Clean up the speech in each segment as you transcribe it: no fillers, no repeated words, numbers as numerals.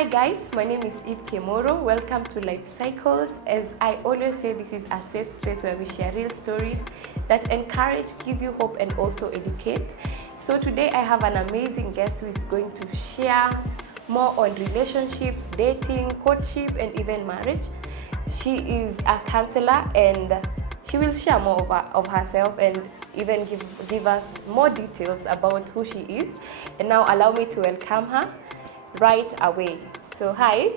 Hi guys, my name is EP.11. Welcome to Life Cycles. As I always say, this is a safe space where we share real stories that encourage, give you hope, and also educate. So today I have an amazing guest who is going to share more on relationships, dating, courtship, and even marriage. She is a counselor and she will share more of herself and even give us more details about who she is. And now allow me to welcome her right away. So hi.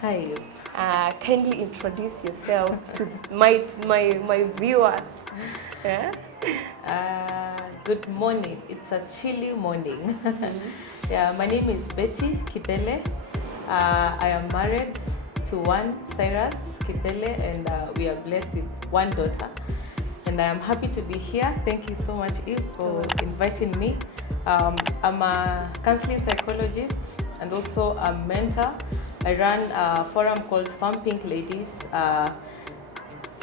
Hi. Kindly introduce yourself to my viewers. Yeah? Good morning. It's a chilly morning. Yeah, my name is Betty Kipele. I am married to one Cyrus Kipele, and we are blessed with one daughter. And I am happy to be here. Thank you so much, Eve, for inviting me. I'm a counseling psychologist and also a mentor. I run a forum called Farm Pink Ladies.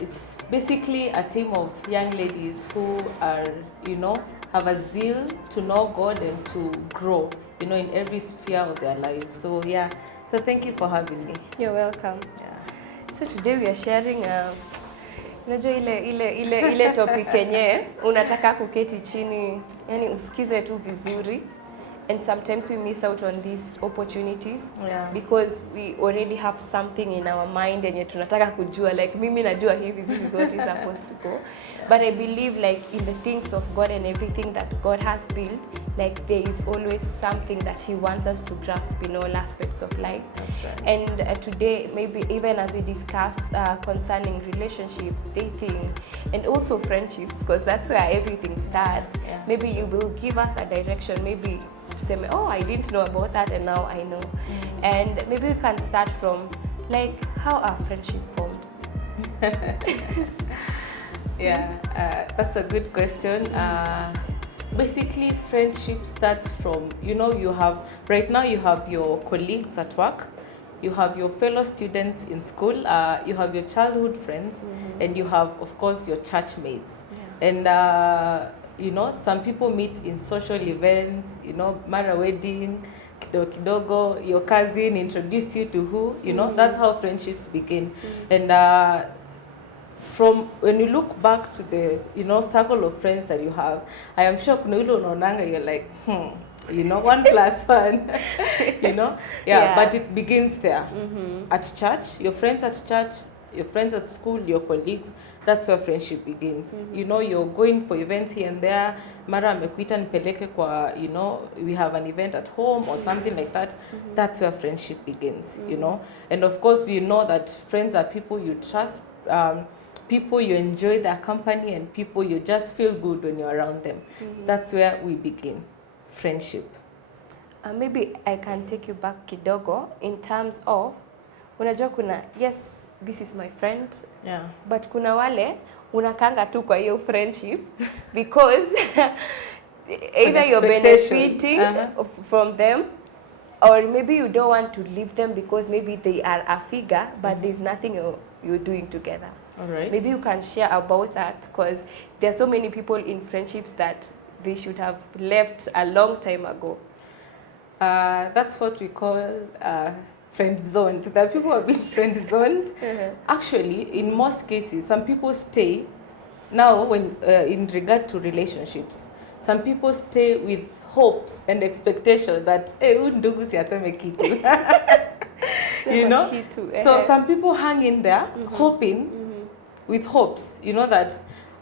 It's basically a team of young ladies who are, have a zeal to know God and to grow, in every sphere of their lives. So yeah, so thank you for having me. You're welcome. Yeah. So today we are sharing unajua ile topic yenye unataka kuketi chini, yani usikize tu vizuri, and sometimes we miss out on these opportunities because we already have something in our mind yenye tunataka kujua, like mimi najua hivi, this is what is supposed to go. But I believe like in the things of God and everything that God has built, like there is always something that He wants us to grasp in all aspects of life. That's right. And today, maybe even as we discuss concerning relationships, dating, and also friendships, because that's where everything starts. Yeah, maybe you will give us a direction, maybe to say, oh, I didn't know about that and now I know. And maybe we can start from like how our friendship formed. Yeah, that's a good question. Basically, friendship starts from, you have, right now you have your colleagues at work, you have your fellow students in school, you have your childhood friends, and you have, of course, your church mates. Yeah. And, some people meet in social events, mara wedding, kidogo, your cousin introduced you to who, that's how friendships begin. And from when you look back to the circle of friends that you have, I am sure you're like 1+1 yeah, but it begins there. At church, your friends at church, your friends at school, your colleagues, that's where friendship begins. You're going for events here and there, mara amekuita nipeleke kwa, we have an event at home or something like that. That's where friendship begins. And of course we know that friends are people you trust, people you enjoy their company, and people you just feel good when you're around them. That's where we begin friendship. Maybe I can take you back kidogo in terms of, unajua kuna, yes, this is my friend, but kuna wale unakanga tu kwa hiyo friendship because either you're benefiting from them, or maybe you don't want to leave them because maybe they are a figure, but there's nothing you're doing together. All right. Maybe you can share about that, because there are so many people in friendships that they should have left a long time ago. That's what we call friend zoned. That people have been friend zoned. Actually, in most cases, some people stay. Now, when in regard to relationships, some people stay with hopes and expectations that ndugu siaseme kitu. So some people hang in there hoping with hopes, that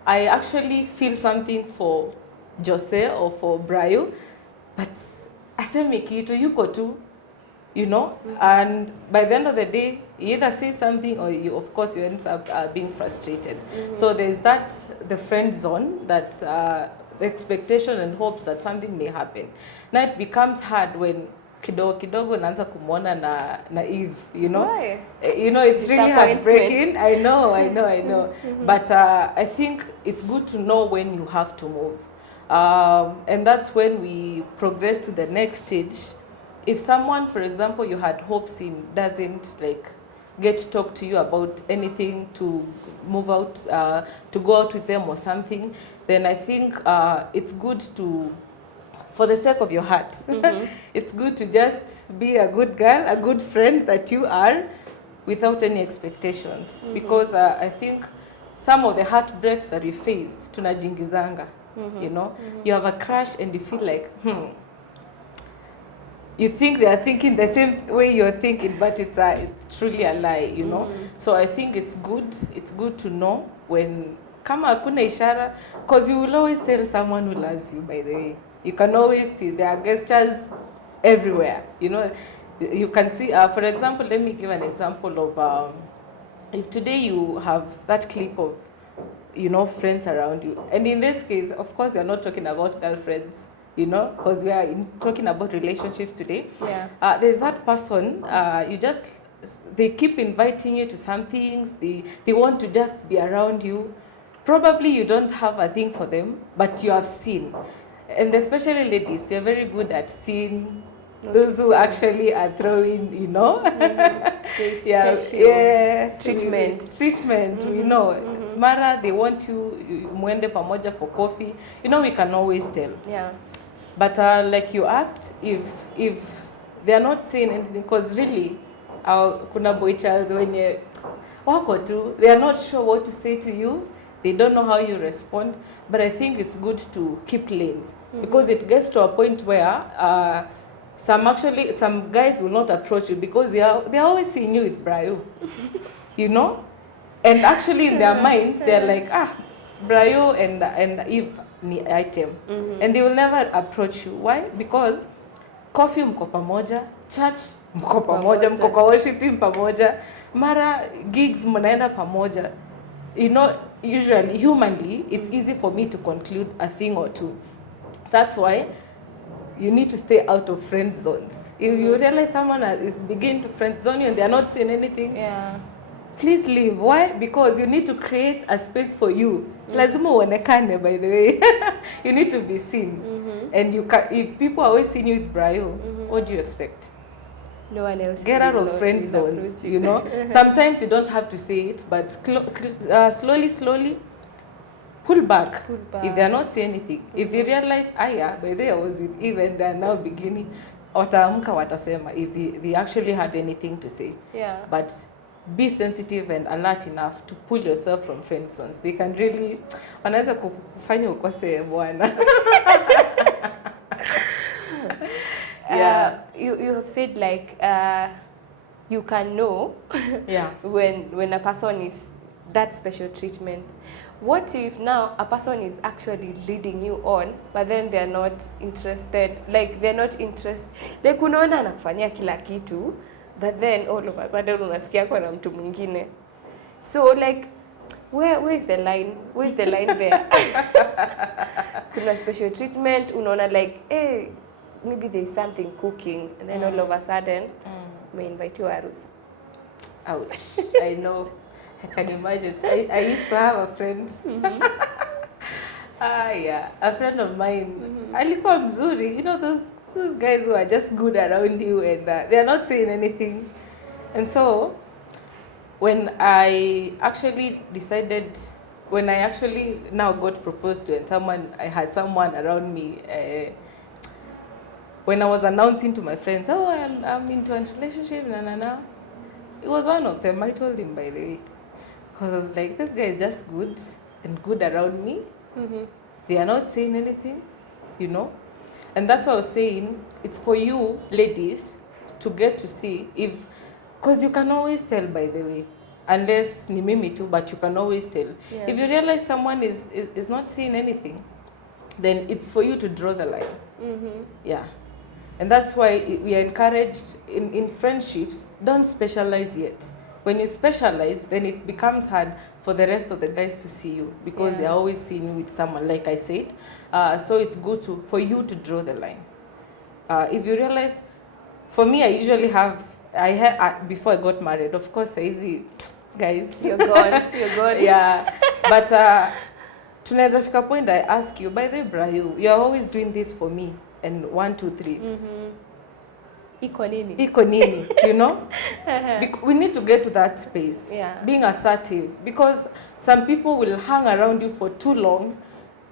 I actually feel something for Jose or for Brayo, but aseme kitu yuko tu, and by the end of the day, you either say something or you end up being frustrated. So there's the friend zone, that the expectation and hopes that something may happen. Now it becomes hard when kidogo naanza kumwona na Eve, Why? It's really heartbreaking. I know. But I think it's good to know when you have to move. And that's when we progress to the next stage. If someone, for example, you had hopes in doesn't get to talk to you about anything, to move out, to go out with them or something, then I think it's good to for the sake of your heart. It's good to just be a good girl, a good friend that you are, without any expectations. Because I think some of the heartbreaks that we face, tunajingizanga, you know, you have a crush and you feel like, you think they are thinking the same way you're thinking, but it's truly a lie, you know. So I think it's good to know when kama hakuna ishara, because you will always tell someone who loves you, by the way. You can always see there are gestures everywhere, you know. You can see, for example, let me give an example of if today you have that clique of, you know, friends around you, and in this case, of course, you're not talking about girlfriends, you know, because we are talking about relationships today. Yeah. There's that person, they keep inviting you to some things, they want to just be around you. Probably you don't have a thing for them, but you have seen. And especially ladies, you're very good at seeing those who actually are throwing, you know, treatment, you know. Mara, they want you, muende pamoja for coffee. You know, we can always tell. Yeah. But like you asked, if they are not saying anything, because really, kuna boy child wenye wako tu, they are not sure what to say to you. They don't know how you respond. But I think it's good to keep lanes, because it gets to a point where some guys will not approach you because they are always seeing you with Brayo, you know, and actually in their minds they're like, Brayo and Eve ni item, and they will never approach you. Why? Because coffee mko pamoja, church mko pamoja, mko kwa worship team pamoja, mara gigs mnaenda pamoja. You know, usually humanly it's easy for me to conclude a thing or two. That's why you need to stay out of friend zones. If you realize someone is beginning to friend zone you and they are not saying anything, please leave. Why? Because you need to create a space for you. Lazima uonekane, by the way. You need to be seen. And if people are always seeing you with Brayo, what do you expect? No one else. Get out of friend zones, you know. Sometimes you don't have to say it, but slowly pull back. If they are not saying anything. If they realize, by the way, I was with Eve and they are now beginning, wataamka watasema if they actually had anything to say. Yeah. But be sensitive and alert enough to pull yourself from friend zones. They can really, wanaweza kufanya ukose bwana. You have said like you can know when a person is that special treatment. What if now a person is actually leading you on, but then they're not interested, like unaona anakufanyia kila kitu, but then all of a sudden unasikia kwa na mtu mwingine. So like where is the line? Where is the line there? Kuna special treatment, unaona like, hey, maybe there's something cooking, and then all of a sudden may invite you arus. Ouch. I know. I can imagine. I used to have a friend. A friend of mine. Alikuwa mzuri. You know those guys who are just good around you and they are not saying anything. And so when I actually now got proposed to, and I had someone around me, when I was announcing to my friends, I'm into a relationship, it was one of them. I told him, by the way, because I was like, this guy is just good and good around me. They are not saying anything, you know. And that's what I was saying. It's for you, ladies, to get to see because you can always tell, by the way, unless ni mimi too, but you can always tell. Yeah. If you realize someone is not saying anything, then it's for you to draw the line. Yeah. And that's why we are encouraged in friendships, don't specialize yet. When you specialize, then it becomes hard for the rest of the guys to see you because they're always seeing you with someone, like I said. So it's good for you to draw the line. If you realize, for me, I usually before I got married, of course, easy, guys. You're gone. Yeah. But tunaweza fika point I ask you, by the way, Brayo, you're always doing this for me. And 1, 2, 3. Iko nini, you know? We need to get to that space. Being assertive. Because some people will hang around you for too long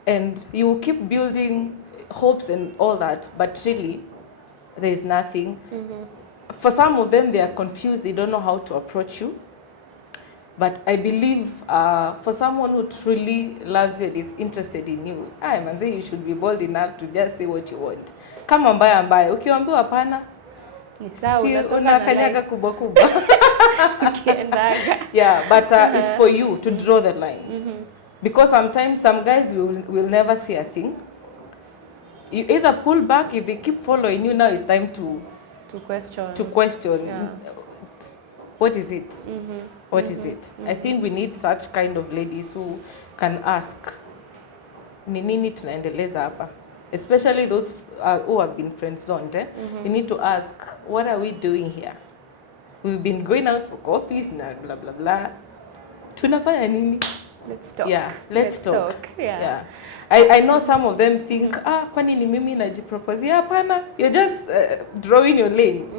and you will keep building hopes and all that, but really there is nothing. For some of them, they are confused, they don't know how to approach you. But I believe for someone who truly loves you and is interested in you, manze, you should be bold enough to just say what you want. Kama mbaya, ukiambiwa hapana, si unakanyaga kubwa kubwa. Yeah, but it's for you to draw the lines. Because sometimes some guys will never say a thing. You either pull back, if they keep following you, now it's time to question. Yeah. What is it? What is it? I think we need such kind of ladies who can ask, ni nini tunaendeleza hapa? Especially those who have been friend zoned. You need to ask, what are we doing here? We've been going out for coffees, blah blah blah. Tunafanya nini? Let's talk. Yeah, let's talk. Yeah. I know some of them think, kwani ni mimi najipropose? Hapana, you're just drawing your lanes.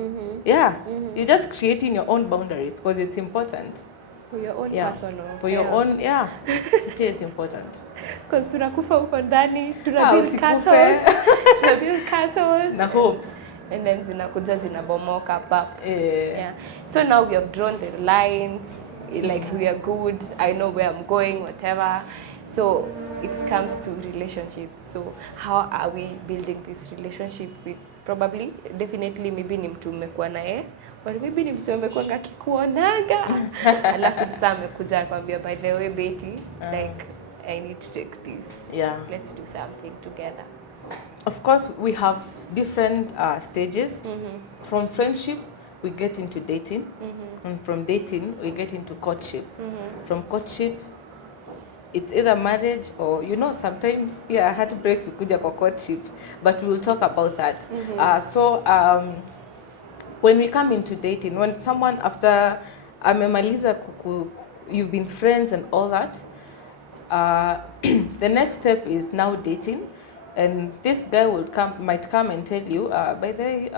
Yeah, you're just creating your own boundaries because it's important. For your own personal. For your own, it is important. Because tunakufa huko ndani, tunabuild castles, na hopes. And then zinakuja zinabomoka pap. Yeah. So now we have drawn the lines, like we are good, I know where I'm going, whatever. So it comes to relationships. So how are we building this relationship with definitely maybe ni mtu mmekuwa naye, or maybe ni mtu mmekuanga kikuonaga. Alafu sasa amekuja akwambia, by the way Betty, like I need to take this. Yeah. Let's do something together. Of course, we have different stages. From friendship, we get into dating. And from dating, we get into courtship. From courtship, it's either marriage or, sometimes, heartbreaks kuja kwa courtship. But we'll talk about that. When we come into dating, when someone after amemaliza you've been friends and all that, the next step is now dating. And this guy might come and tell you, by the way,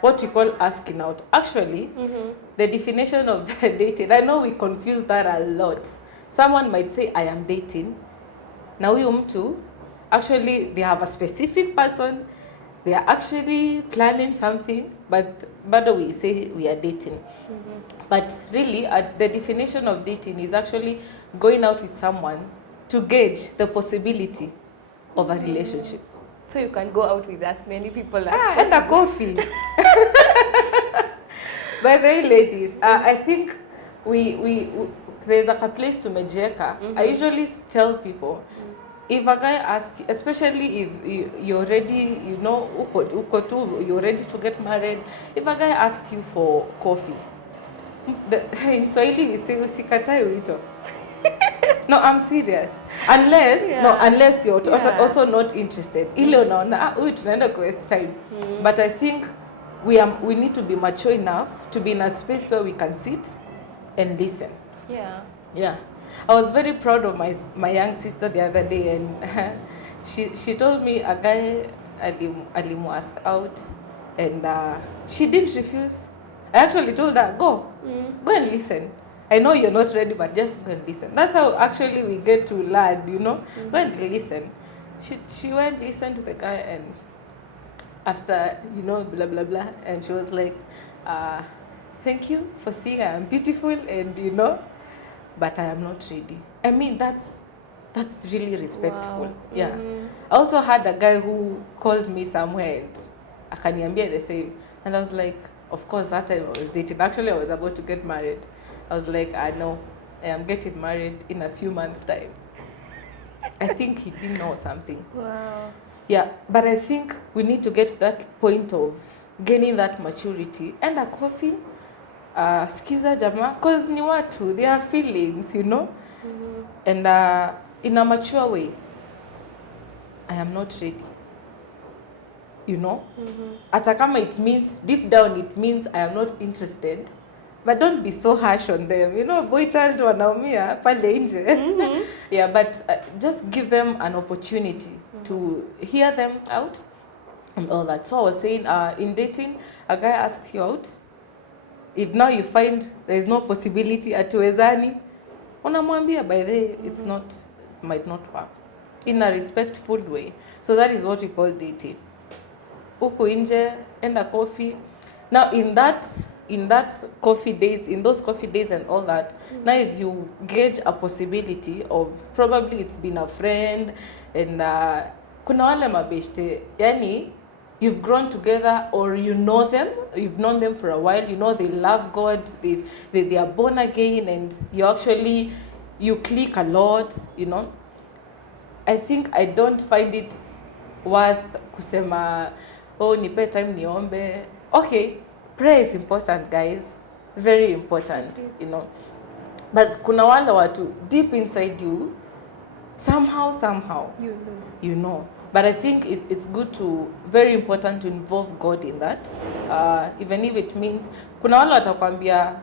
what we call asking out. Actually, the definition of dating, I know we confuse that a lot. Someone might say, I am dating. Now huyu mtu, actually, they have a specific person. They are actually planning something, but we say we are dating. But really, the definition of dating is actually going out with someone to gauge the possibility of a relationship. So you can go out with as many people as and a coffee. By the way, ladies, I think we there's like a place to Mejeka. I usually tell people, if a guy asks, especially if you're ready, you're ready to get married, if a guy asks you for coffee, in Swahili we say usikatai wito. No, I'm serious. Unless you're also not interested. Ile unaona huyu tunaenda ku waste time. But I think we need to be mature enough to be in a space where we can sit and listen. Yeah. I was very proud of my young sister the other day, and she told me a guy alimu ask out, and she didn't refuse. I actually told her, go and listen. I know you're not ready, but just go and listen. That's how actually we get to learn, Go and listen. She went, listened to the guy, and after, blah, blah, blah, and she was like, thank you for seeing I am beautiful, and, but I am not ready. I mean, that's really respectful. Wow. Yeah. I also had a guy who called me somewhere, and akaniambia the same. And I was like, of course, that time I was dating. Actually, I was about to get married. I was like, I know, I am getting married in a few months' time. I think he didn't know something. Wow. Yeah, but I think we need to get to that point of gaining that maturity. And a coffee, skiza jama, because ni watu, they have feelings, And in a mature way, I am not ready. Hata kama it means, deep down it means I am not interested. But don't be so harsh on them. Boy child wanaumia pale nje. Yeah, but just give them an opportunity to hear them out and all that. So I was saying, in dating, a guy asks you out. If now you find there is no possibility atuwezani, unamwambia by the way, might not work. in a respectful way. So that is what we call dating. Huku nje, enda coffee. Now in that coffee dates, in those coffee dates and all that, now if you gauge a possibility of probably it's been a friend and kuna wale mabeshte, yani you've grown together or you know them, you've known them for a while, you know they love God, they are born again, and you click a lot, you know. I think I don't find it worth kusema, oh, nipe time niombe. Okay, prayer is important, guys, very important, you know. But kuna wale watu deep inside you, somehow you know. But I think it's good very important to involve God in that, even if it means kuna wale watakwambia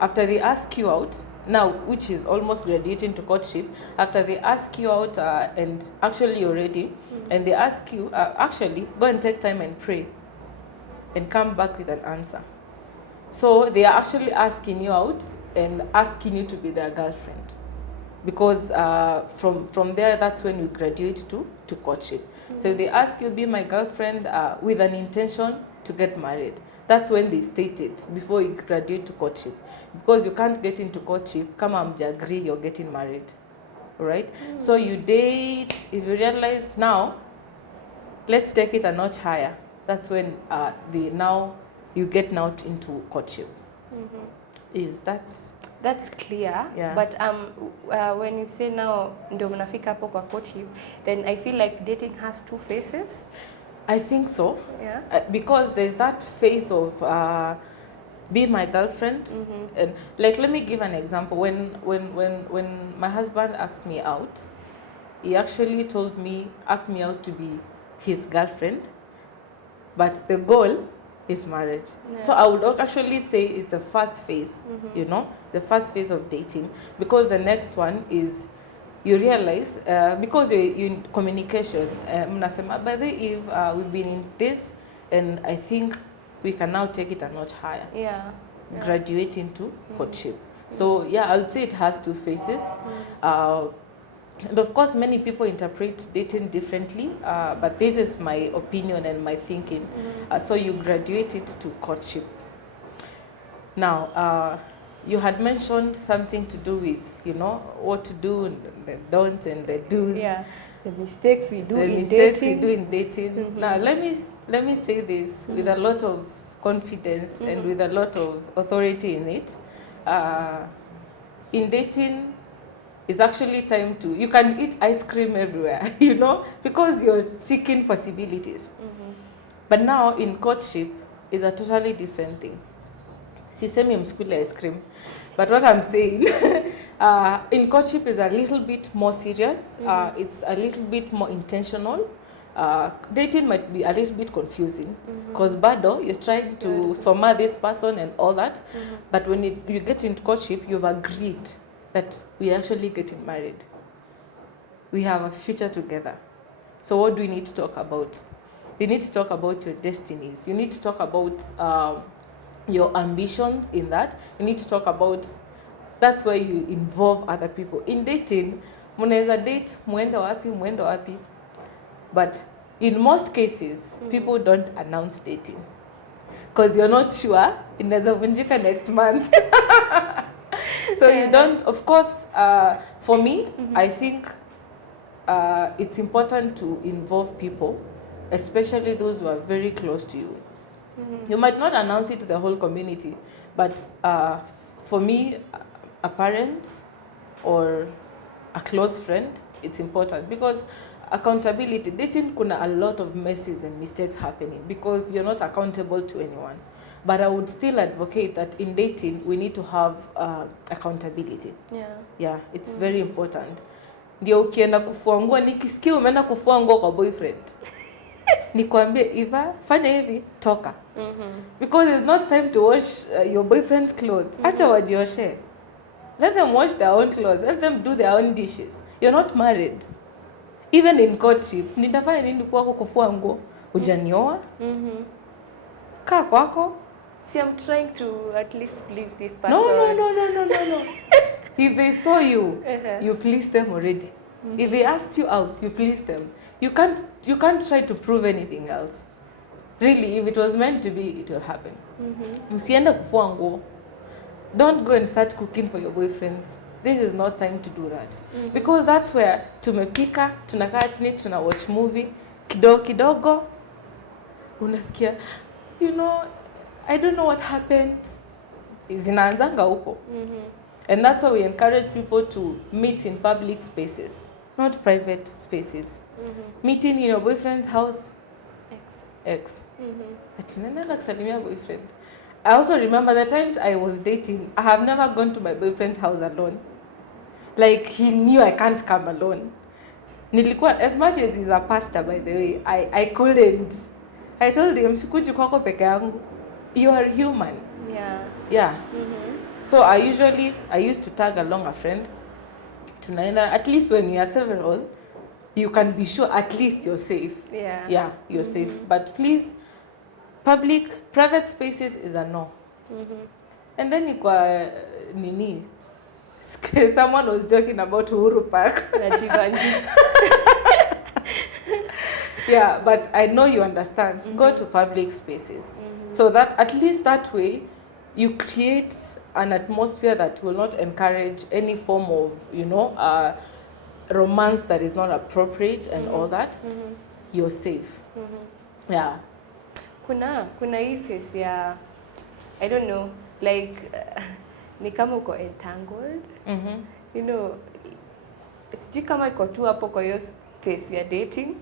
after they ask you out now, which is almost graduating to courtship, after they ask you out and actually you're ready, and they ask you actually go and take time and pray and come back with an answer. So they are actually asking you out and asking you to be their girlfriend, because from there, that's when you graduate to courtship. So if they ask you, be my girlfriend, with an intention to get married, that's when they state it, before you graduate to courtship. Because you can't get into courtship, kama hamjaagree you're getting married. All right? So you date, if you realize now, let's take it a notch higher. That's when you get into courtship. That's clear. Yeah. But when you say now ndio mnafika hapo kwa courtship, then I feel like dating has two phases. I think so. Yeah. Because there's that phase of be my girlfriend, and like, let me give an example. When my husband asked me out, he actually asked me out to be his girlfriend, but the goal is marriage. Yeah. So I would actually say it's the first phase, you know, the first phase of dating, because the next one is you realize, because you're in communication, mnasema, by the way, if we've been in this, and I think we can now take it a notch higher. Yeah. Graduate into courtship. So yeah, I would say it has two phases. And of course, many people interpret dating differently, but this is my opinion and my thinking. So you graduate it to courtship. Now, you had mentioned something to do with, you know, what to do, and the don'ts and the do's. Yeah. The mistakes we do in dating. Now, let me say this with a lot of confidence and with a lot of authority in it. In dating, it's actually time you can eat ice cream everywhere, you know, because you're seeking possibilities. But now in courtship is a totally different thing. Sisemi mskule ice cream, but what I'm saying, in courtship is a little bit more serious. It's a little bit more intentional. Dating might be a little bit confusing, because bado you're trying to soma this person and all that, but when you get into courtship, you've agreed that we're actually getting married. We have a future together. So what do we need to talk about? You need to talk about your destinies. You need to talk about your ambitions in that. You need to talk about, that's where you involve other people. In dating, munaweza date, muende wapi. But in most cases, people don't announce dating, because you're not sure inaweza vunjika next month. So you don't, of course, for me, I think it's important to involve people, especially those who are very close to you. You might not announce it to the whole community, but for me, a parent or a close friend, it's important, because accountability, dating kuna a lot of messes and mistakes happening because you're not accountable to anyone. But I would still advocate that in dating, we need to have accountability. Yeah, it's very important. Ndio ukienda kufua nguo, nikisikia umeenda kufua nguo kwa boyfriend, nikwambie, Eva, fanya hivi, toka. Because it's not time to wash your boyfriend's clothes. Acha wajioshe. Let them wash their own clothes. Let them do their own dishes. You're not married. Even in courtship, nitafanya nini kwako kufua nguo? Hujanioa? Kaa kwako. See, I'm trying to at least please this person. No. If they saw you, you please them already. If they asked you out, you pleased them. You can't try to prove anything else. Really, if it was meant to be, it will happen. Msiende kufua nguo. Don't go and start cooking for your boyfriends. This is not time to do that. Because that's where tumepika, tunakaa chini, tuna watch movie, kidogo, unasikia, I don't know what happened. Zinaanzanga huko. And that's why we encourage people to meet in public spaces, not private spaces. Meeting in your boyfriend's house, X. Ati nenda kusalimia boyfriend. I also remember the times I was dating, I have never gone to my boyfriend's house alone. Like, he knew I can't come alone. Nilikuwa, as much as he's a pastor, by the way, I couldn't. I told him, sikuji kwako peke yangu. You are human. Yeah. So I used to tag along a friend. Tunaenda, at least when you are several, you can be sure at least you're safe. Yeah, you're safe. But please, private spaces is a no. And then nini, someone was joking about Uhuru Park. Yeah, but I know you understand. Go to public spaces. So that at least that way, you create an atmosphere that will not encourage any form of, romance that is not appropriate and all that. You're safe. Yeah. Kuna hii face ya, I don't know, like ni kama uko entangled. Sijui kama iko tu hapo kwa hiyo face ya dating,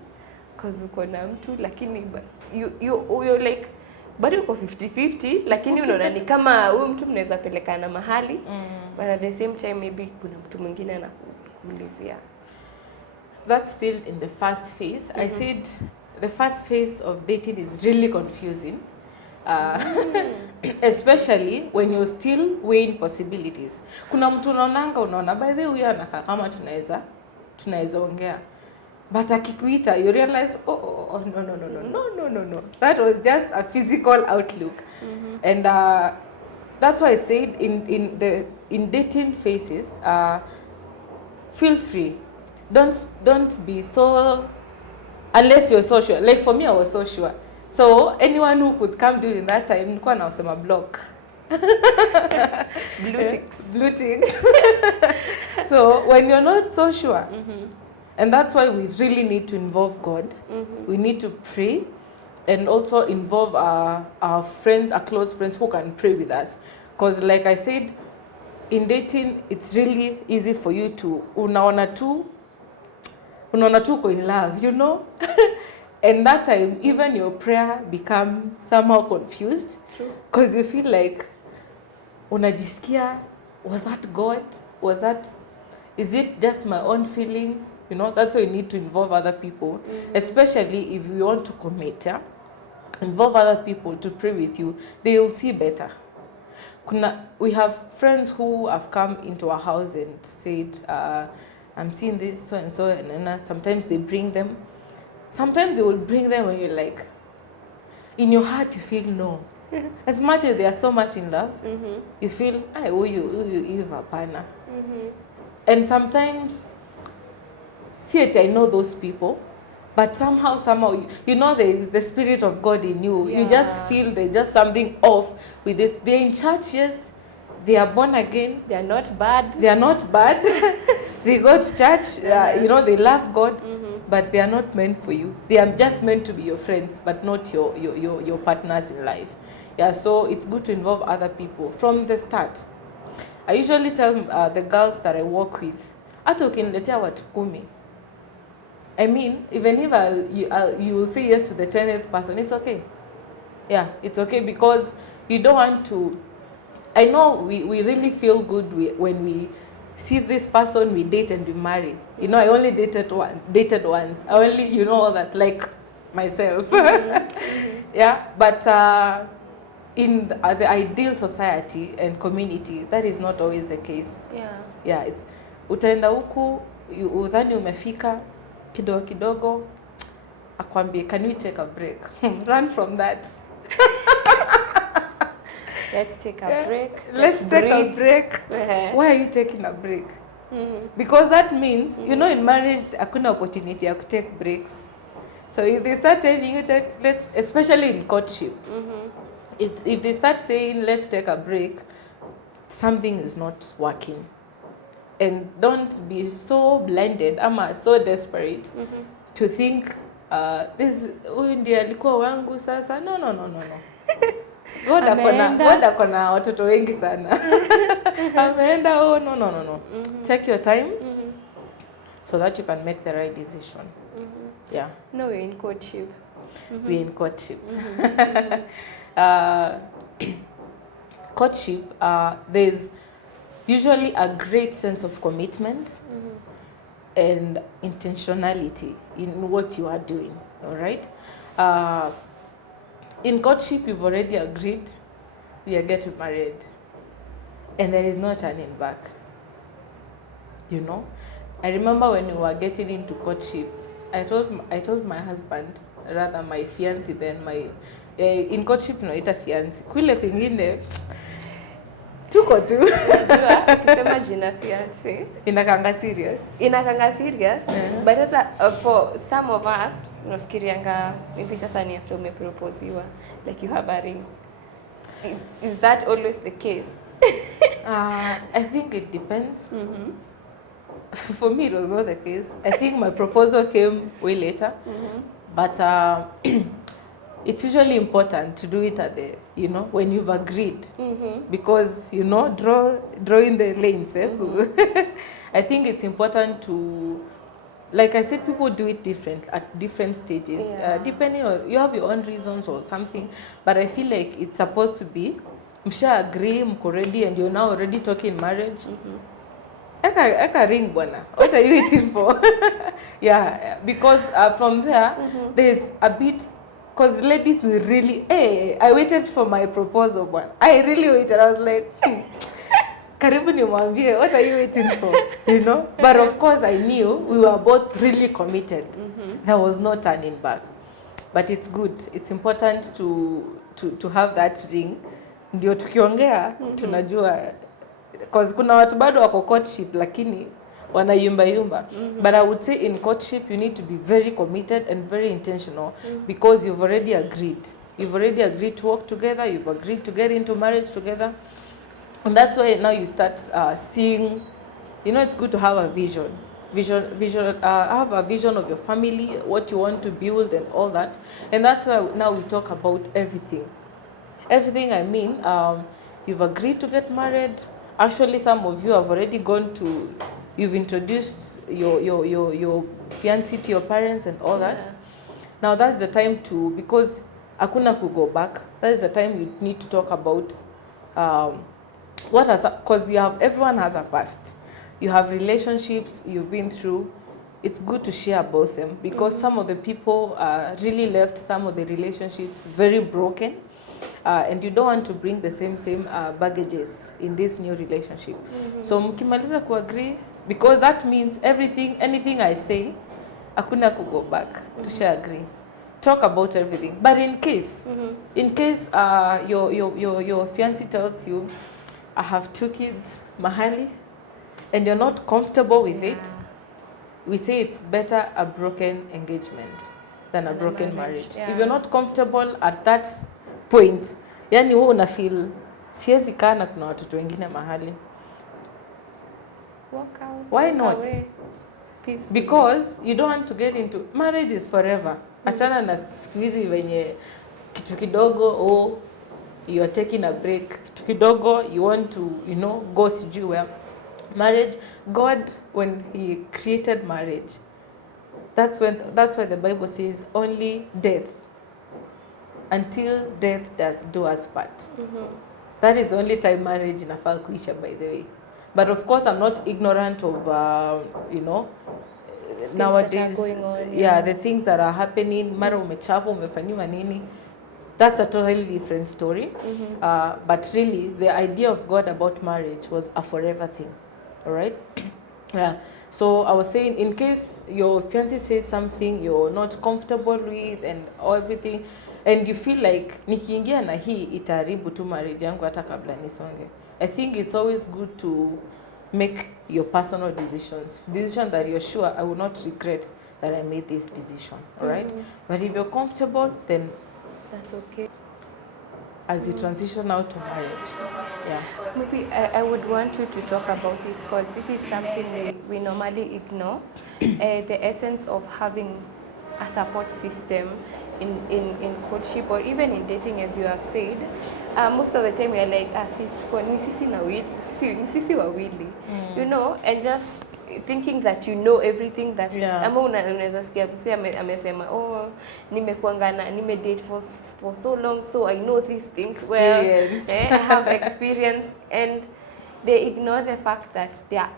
cause uko na mtu lakini you're like bado uko 50-50, lakini unaona ni kama huyu mtu mnaweza pelekana mahali, but at the same time maybe kuna mtu mwingine anakuulizia. That's still in the first phase. I said the first phase of dating is really confusing, especially when you're still weighing possibilities. Kuna mtu unaona by the way huyu anakaa kama tunaweza ongea, but akikuita you realize no, that was just a physical outlook. And that's why I said in dating phases, feel free. Don't be so, unless you're so sure. Like for me, I was so sure. So anyone who could come during that time, nilikuwa nasema block. Blue ticks. So when you're not so sure, and that's why we really need to involve God. We need to pray, and also involve our friends, our close friends who can pray with us. Because like I said, in dating, it's really easy for you to unaona tu uko in love, and that time even your prayer becomes somehow confused, because you feel like unajisikia, was that God? Is it just my own feelings? That's why you need to involve other people, especially if you want to commit. Involve other people to pray with you. They will see better. We have friends who have come into our house and said, I'm seeing this so and so, and then sometimes they bring them. Sometimes they will bring them when you're like, in your heart you feel no. As much as they are so much in love, you feel, I owe you Eva Pana. And sometimes, I know those people, but somehow, there is the Spirit of God in you. You just feel there's just something off with this. They're in church, yes. They are born again. They are not bad. They go to church, they love God, but they are not meant for you. They are just meant to be your friends, but not your partners in life. Yeah, so it's good to involve other people from the start. I usually tell the girls that I work with, hata ukiniletea watu 10. I mean, even if you will say yes to the 10th person, it's okay. Yeah, it's okay, because you don't want to. I know we really feel good when we see this person, we date and we marry. I only dated once. I only, all that, like myself. Yeah, but in the ideal society and community, that is not always the case. Yeah, it's utaenda huku, udhani umefika, kidogo, akwambie, can we take a break? Run from that. Let's take a break. Let's take a break. Why are you taking a break? Because that means, you know, in marriage, hakuna opportunity ya take breaks. So if they start telling you, especially in courtship, if they start saying, let's take a break, something is not working. And don't be so blinded, so desperate to think, huyu ndiye alikuwa wangu sasa. No. God akona watoto wengi sana. Ameenda, no. Take your time so that you can make the right decision. Yeah. No, we're in courtship. We're in courtship. Courtship, there's usually a great sense of commitment and intentionality in what you are doing, all right? In courtship, you've already agreed, we are getting married, and there is no turning back, you know? I remember when we were getting into courtship, I told my husband, rather my fiancé then, in courtship tunaita fiancé, kule kwingine tuko tu. Unajua ukisema jina fiancé inakanga serious, but sasa for some of us tunafikirianga maybe sasa ni after umeproposiwa, like you have a ring. Is that always the case? I think it depends. For me, it was not the case. I think my proposal came way later, but it's usually important to do it at the, you know, when you've agreed, because, you know, drawing the lanes. I think it's important to, like I said, people do it different at different stages, depending on, you have your own reasons or something, but I feel like it's supposed to be, msha agree, mko ready, and you're now already talking marriage. Eka ring bwana. What are you waiting for? Yeah, because from there, there's a bit, because ladies will really, hey, I waited for my proposal bwana. I really waited. I was like, karibu nimwambie, what are you waiting for? You know? But of course, I knew we were both really committed. There was no turning back. But it's good. It's important to have that ring. Ndio tukiongea, tunajua, because kuna watu bado wako courtship lakini wanayumba. But I would say in courtship you need to be very committed and very intentional, because you've already agreed. You've already agreed to work together, you've agreed to get into marriage together. And that's why now you start seeing, you know, it's good to have a vision. Have a vision of your family, what you want to build and all that. And that's why now we talk about everything. Everything, I mean, you've agreed to get married. Actually, some of you have already gone to, you've introduced your fiancé to your parents and all that. Now that's the time to, because hakuna ku go back, that is the time you need to talk about what has, because everyone has a past. You have relationships you've been through. It's good to share about them, because some of the people really left some of the relationships very broken. And you don't want to bring the same baggages in this new relationship. So mkimaliza ku agree, because that means anything I say, hakuna ku go back, to share agree. Talk about everything. But in case your fiancé tells you, I have 2 kids mahali, and you're not comfortable with it, we say it's better a broken engagement than a broken marriage. If you're not comfortable at that point, yani wewe una feel siwezi kaa na kuna watoto wengine mahali, walk out. Why not? Away. Peaceful. Because you don't want to get into, marriage is forever. Achana na siku hizi venye kitu kidogo you are taking a break, kitu kidogo you want to, you know, go sijui where. Marriage, God, when he created marriage, that's why the Bible says only death, until death does do us part. That is the only time marriage inafaa kuisha, by the way. But of course, I'm not ignorant of, you know, things nowadays, that are going on, the things that are happening, mara umechapa, umefanyiwa nini, that's a totally different story. But really, the idea of God about marriage was a forever thing, all right? So I was saying, in case your fiancé says something you're not comfortable with and everything, and you feel like nikiingia na hii itaharibu tu marriage yangu hata kabla nisonge, I think it's always good to make your personal decisions that you're sure I will not regret that I made this decision. All right. But if you're comfortable, then That's okay. as you transition out to marriage, yeah. Maybe I would want you to talk about this because this is something we normally ignore. The essence of having a support system in courtship or even in dating, as you have said. Most of the time we are like, ni sisi wawili, you know, and just thinking that you know everything that ama unaweza sikia msee amesema nimedate for so long, so I know these things well. I have experience, and they ignore the fact that there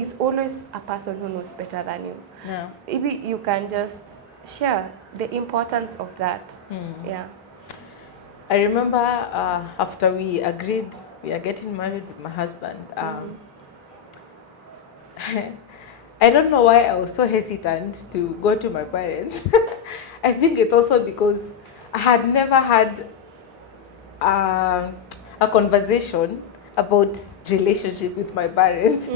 is always a person who knows better than you. Yeah. Maybe you can just share the importance of that. Yeah. I remember after we agreed we are getting married with my husband, I don't know why I was so hesitant to go to my parents. I think it's also because I had never had a conversation about relationship with my parents.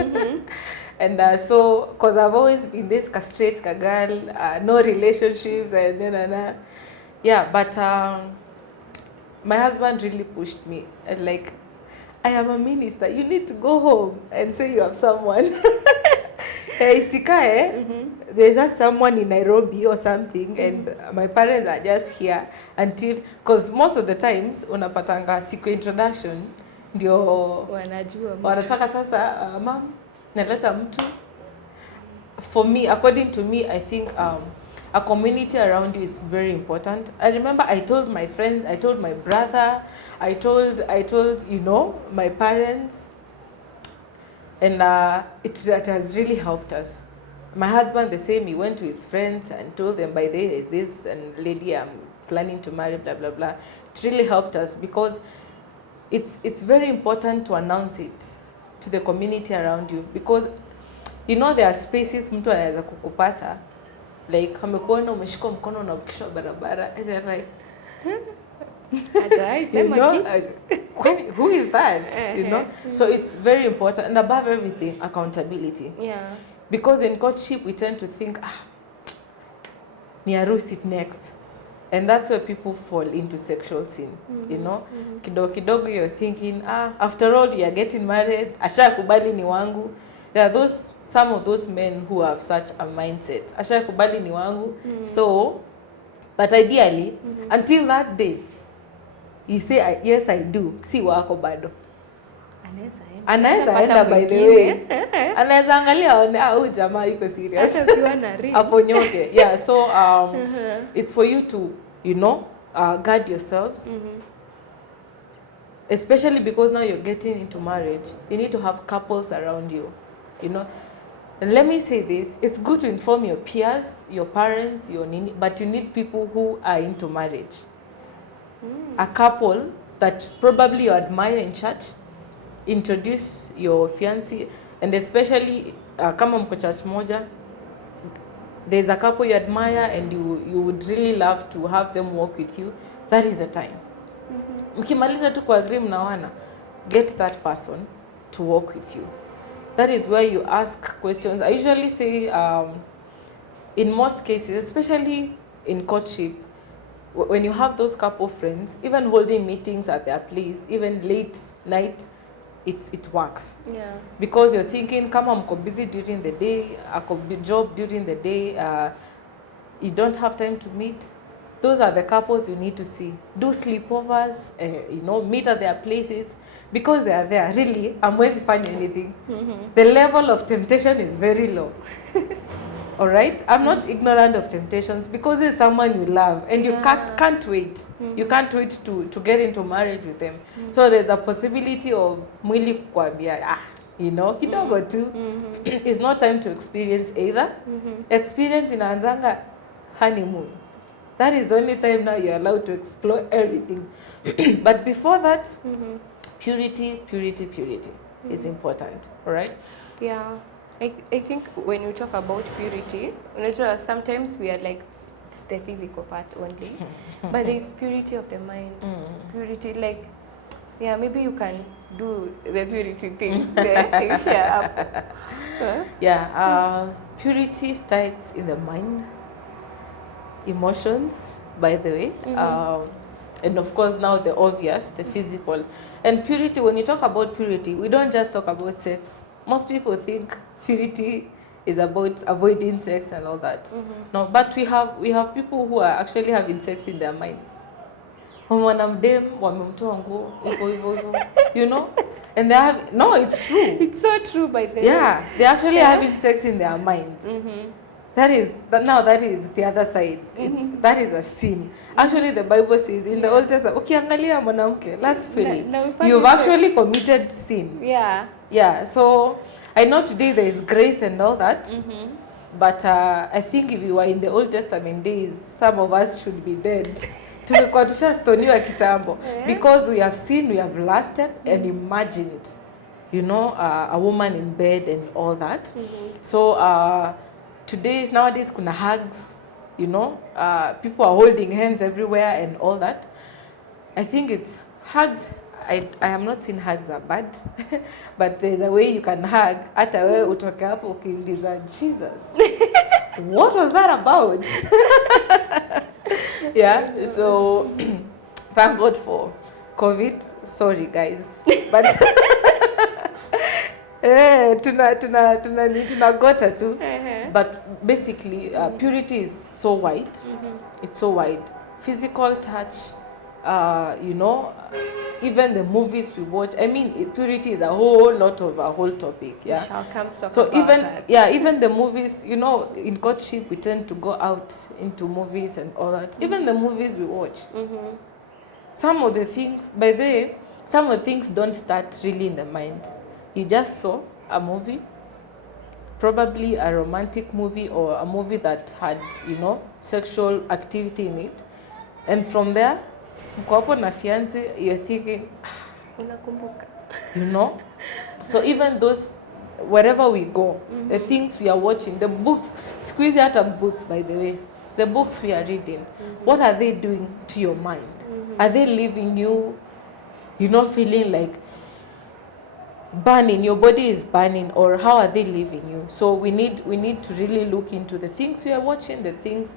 And so, because I've always been this straight girl, no relationships and yeah, but my husband really pushed me, and like, I am a minister, you need to go home and say you have someone. There's just someone in Nairobi or something, and my parents are just here until, because most of the times unapatanga siku introduction ndio wanataka sasa mom naleta mtu. For me, according to me, I think a community around you is very important. I remember I told my friends, I told my brother, I told my parents, and it has really helped us. My husband the same, he went to his friends and told them, by the way, there's this and lady I'm planning to marry, blah blah blah. It really helped us because it's very important to announce it to the community around you, because there are spaces mtu anaweza kukupata, like amekuona umeshika mkono na ukisha barabara, and they're like who is that? So it's very important, and above everything, accountability. Yeah. Because in courtship we tend to think ni harusi next, and that's where people fall into sexual sin. Kidogo kidogo you're thinking after all you are getting married, ashakubali ni wangu. There are some of those men who have such a mindset, ashakubali ni wangu. So but ideally until that day you say yes I do, si wako bado. Anaweza enda, by the way. Anaweza angalia huyu jamaa yuko serious. Hata ukiwa na ring. Aponyoke. Yeah, so it's for you to, guard yourselves. Especially because now you're getting into marriage, you need to have couples around you, And let me say this, it's good to inform your peers, your parents, but you need people who are into marriage. A couple that probably you admire in church, introduce your fiancé, and especially kama mko church moja, there's a couple you admire and you would really love to have them walk with you. That is the time. Mkimaliza tu agree mnawana, get that person to walk with you. That is where you ask questions. I usually say in most cases, especially in courtship, when you have those couple friends, even holding meetings at their place, even late night, it works. Yeah. Because you're thinking, kama mko busy during the day, ako job during the day, you don't have time to meet. Those are the couples you need to see. Do sleepovers, meet at their places, because they are there. Really, hamwezi fanya anything. The level of temptation is very low. All right? I'm not ignorant of temptations, because there's someone you love and you can't wait. You can't wait to get into marriage with them. So there's a possibility of mwili kukwambia, kidogo tu. It's not time to experience either. Experience inaanzanga honeymoon. That is the only time now you're allowed to explore everything. But before that, purity is important. All right? Yeah. I think when you talk about purity, sometimes we are like, it's the physical part only, but there is purity of the mind. Purity, like Yeah, maybe you can do the purity thing there. You share up. Huh? Yeah, purity starts in the mind, emotions, by the way, and of course now the obvious, the physical. And purity, when you talk about purity, we don't just talk about sex. Most people think purity is about avoiding sex and all that. No, but we have people who are actually having sex in their minds. Wanamdem, wamemtoa nguo, hivyo, you know? And they have, no, it's true. It's so true, by the way. Yeah, they're actually having sex in their minds. That is the other side. That is a sin. Actually, the Bible says in the Old Testament, ukiangalia mwanamke, lustfully, you've actually committed sin. Yeah. So I know today there is grace and all that, but I think if you were in the Old Testament days, some of us should be dead. Tulikuwa tushastoniwa kitambo, because we have seen, we have lusted and imagined, you know, a woman in bed and all that. So nowadays kuna hugs, you know, people are holding hands everywhere and all that. I think it's hugs. I am not saying hugs are bad, but there's a way you can hug. Hata wewe utoke hapo ukiuliza, Jesus, what was that about? Yeah, so thank God for COVID. Sorry guys, but tunagota tu. But basically, purity is so wide. It's so wide. Physical touch, you know, even the movies we watch. I mean, purity is a whole topic. Yeah. We shall come to talk so about even that. Even the movies, you know, in courtship we tend to go out into movies and all that. Even the movies we watch. Some of the things, by the way, some of the things don't start really in the mind. You just saw a movie, probably a romantic movie or a movie that had, you know, sexual activity in it, and from there, mko hapo na fiance, you're thinking, Unakumbuka. you know. So even those, wherever we go, the things we are watching, the books, squeeze out of books, by the way, the books we are reading, what are they doing to your mind? Are they leaving you, you know, feeling like burning, your body is burning, or how are they leaving you? So we need to really look into the things we are watching, the things,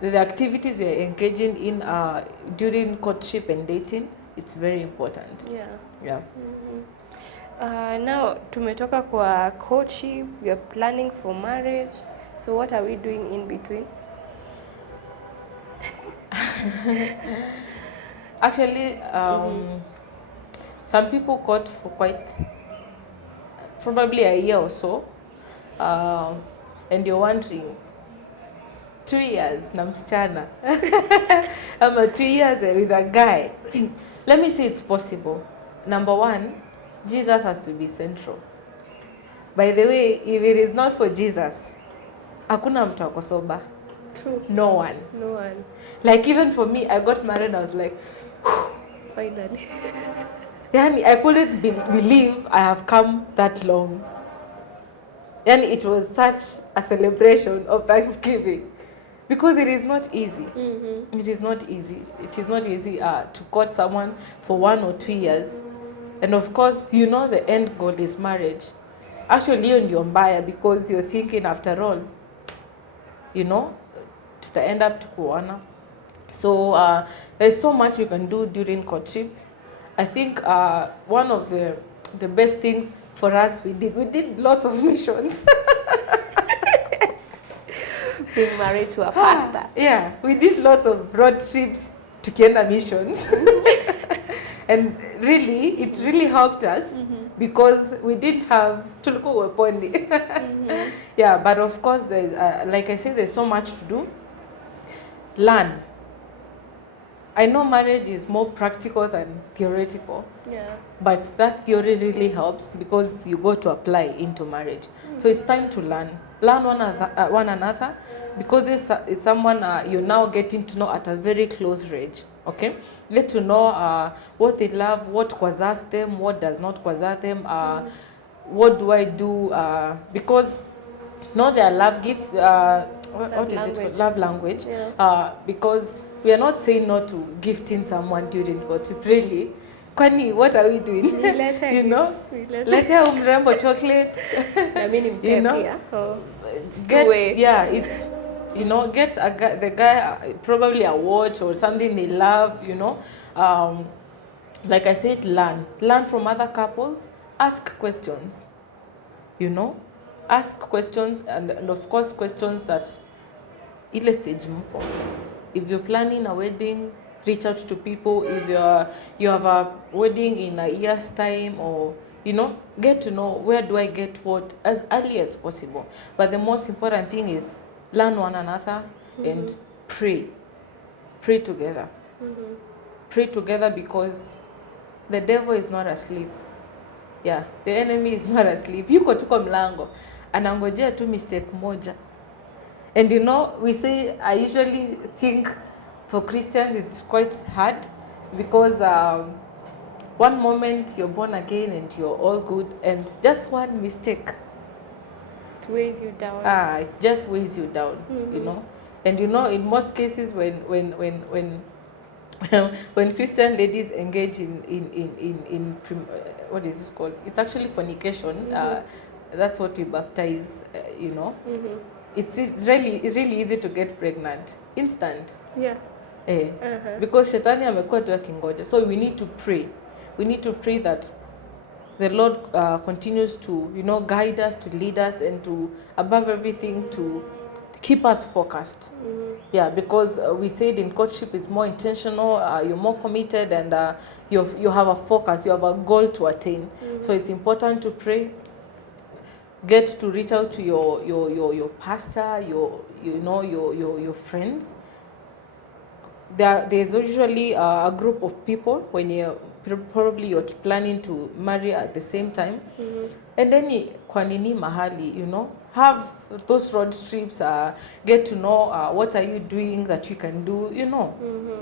the activities we are engaging in during courtship and dating. It's very important. Yeah. Now tumetoka kwa courtship, we are planning for marriage. So what are we doing in between? Actually, some people court for quite probably a year or so, and you're wondering, 2 years na msichana ama 2 years with a guy. Let me say it's possible. Number one, Jesus has to be central. By the way, if it is not for Jesus, hakuna mtu ako sober. True. No one. Like even for me, I got married, I was like, finally. Yani, I couldn't believe I have come that long. Yani, it was such a celebration of Thanksgiving, because it is not easy. It is not easy. It is not easy to court someone for 1 or 2 years. And of course, you know the end goal is marriage. Actually, you're ndio mbaya, because you're thinking, after all, you know, to end up to kuona. So there's so much you can do during courtship. I think one of the best things for us, we did lots of missions. Being married to a pastor. Yeah, we did lots of road trips to Kenya missions. And really, it really helped us, because we didn't have tulikuwa wepondi. Yeah, but of course, there's, like I said, there's so much to do. Learn. I know marriage is more practical than theoretical. Yeah. But that theory really helps, because you go to apply into marriage. So it's time to learn. Learn one another, because it's someone you're now getting to know at a very close range. Okay? Get to know what they love, what quasars them, what does not quasar them, what do I do, because know their love gifts, what is it called? Love language. Yeah. Because we are not saying not to gifting someone during courtship. Really, kwani what are we doing? Nilete You know, gifts, leta umrembo chocolate. na mimi nimpe You know? pia. Oh. It's you know, get the guy probably a watch or something they love, you know. Like I said, learn from other couples, ask questions, you know, ask questions, and of course questions that ile stage mpo. If you're planning a wedding, reach out to people. If you have a wedding in a year's time, or you know, get to know where do I get what as early as possible. But the most important thing is learn one another and pray together. Pray together, because the devil is not asleep. Yeah, the enemy is not asleep. Yuko tuko mlango, anangojea tu mistake moja. And you know, I usually think for Christians it's quite hard, because one moment you're born again and you're all good, and just one mistake It weighs you down. it just weighs you down, you know. And you know, in most cases when Christian ladies engage in what is this called? It's actually fornication. That's what we baptize, you know. It's really easy to get pregnant, instant. Yeah. Because shetani amekuwa tu akingoja. So we need to pray. We need to pray that the Lord continues to, you know, guide us, to lead us, and to, above everything, to keep us focused. Yeah, because we said in courtship is more intentional, you're more committed, and you have a focus, you have a goal to attain. So it's important to pray. Get to reach out to your pastor, your friends. There's usually a group of people when you're planning to marry at the same time. And then kwa nini mahali, you know, have those road trips, get to know what are you doing that you can do, you know.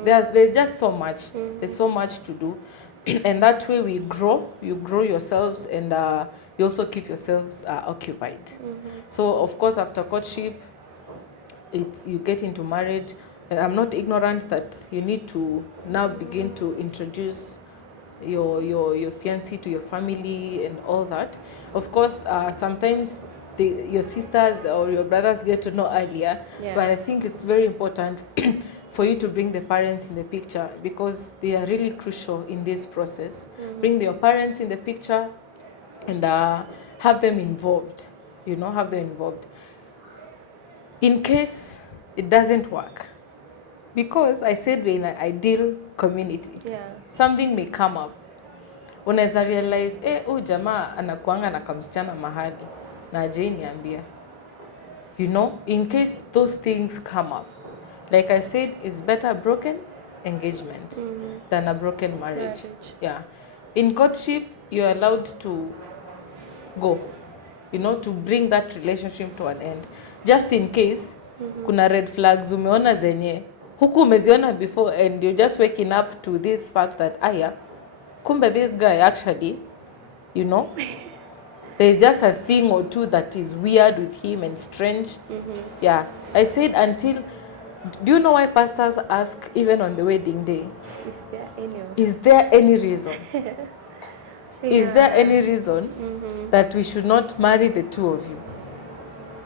There's just so much. There's so much to do. And that way you grow yourselves, and you also keep yourselves occupied. So of course, after courtship, you get into marriage. And I'm not ignorant that you need to now begin to introduce your fiancé to your family and all that. Of course, sometimes your sisters or your brothers get to know earlier, but I think it's very important for you to bring the parents in the picture, because they are really crucial in this process. Bring your parents in the picture and have them involved, you know, have them involved. In case it doesn't work, because I said we're in an ideal community, something may come up. Unaweza realize, jamaa anakuanga na kamsichana mahali na hajai niambia. You know, in case those things come up, like I said, it's better a broken engagement than a broken marriage. Yeah. In courtship, you're allowed to go, you know, to bring that relationship to an end. Just in case, kuna red flags umeona zenye huku umeziona before, and you're just waking up to this fact that kumbe this guy actually, you know, there's just a thing or two that is weird with him and strange. Yeah, I said, until, do you know why pastors ask even on the wedding day, is there any reason? Is there any reason that we should not marry the two of you?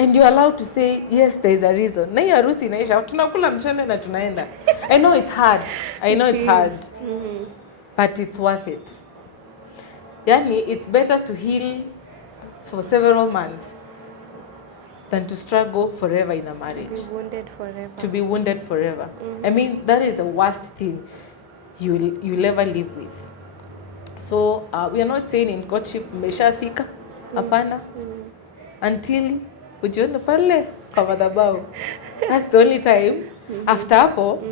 And you're allowed to say, yes, there is a reason. Na hiyo harusi inaisha, tunakula mchele na tunaenda. I know it's hard. It's hard. But it's worth it. Yani, it's better to heal for several months than to struggle forever in a marriage. To be wounded forever. I mean, that is the worst thing you'll ever live with. So, we are not saying in courtship, mmeshafika, hapana. Until ujione pale kwa madhabahu. That's the only time. After hapo,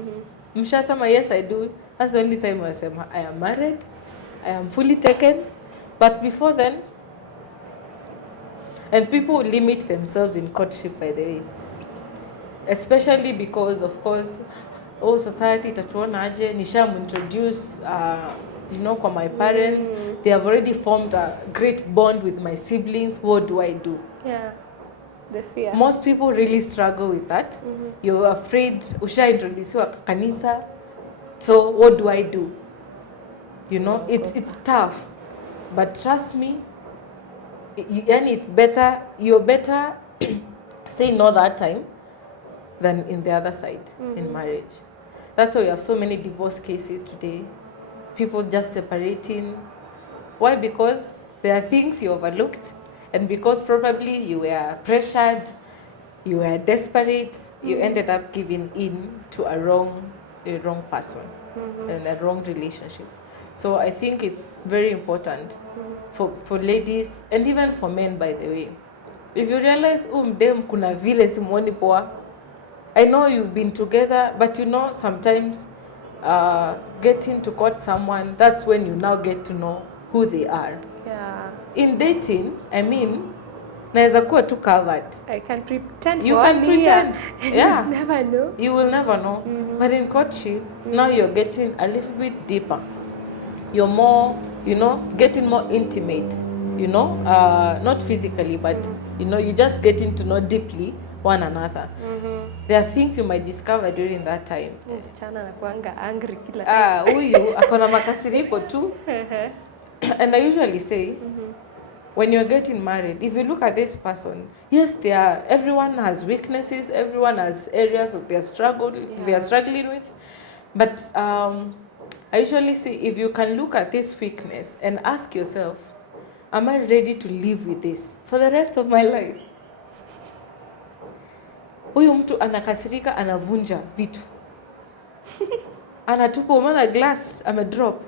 mshasema yes I do. That's the only time wasema I am married, I am fully taken. But before then, and people limit themselves in courtship, by the way. Especially because, of course, society itatuona aje, nishamintroduce you know, kwa my parents, they have already formed a great bond with my siblings. What do I do? Yeah, the fear. Most people really struggle with that. You're afraid, usha introduce wa kanisa. So what do I do? You know, it's tough, but trust me, and it's better, you're better saying no that time than in the other side in marriage. That's why we have so many divorce cases today. People just separating. Why? Because there are things you overlooked, and because probably you were pressured, you were desperate, you ended up giving in to a wrong person and a wrong relationship. So I think it's very important for ladies and even for men, by the way. If you realize mdem kuna vile simoni poa, I know you've been together, but you know sometimes getting to court someone, that's when you now get to know who they are. Yeah. In dating, I mean, naweza kuwa tu covered. I can pretend You for can 1 year. pretend. Yeah. You never know. You will never know. But in courtship, now you're getting a little bit deeper. You're more, getting more intimate, not physically, but, you're just getting to know deeply one another. There are things you might discover during that time. Msichana anakuanga angry kila time. Huyu akona makasiriko tu. And I usually say, when you're getting married, if you look at this person, yes, everyone has weaknesses, everyone has areas of they are struggling with. But I usually say, if you can look at this weakness and ask yourself, am I ready to live with this for the rest of my life? Huyu mtu anakasirika, anavunja vitu. Anatupa umana glass, drop.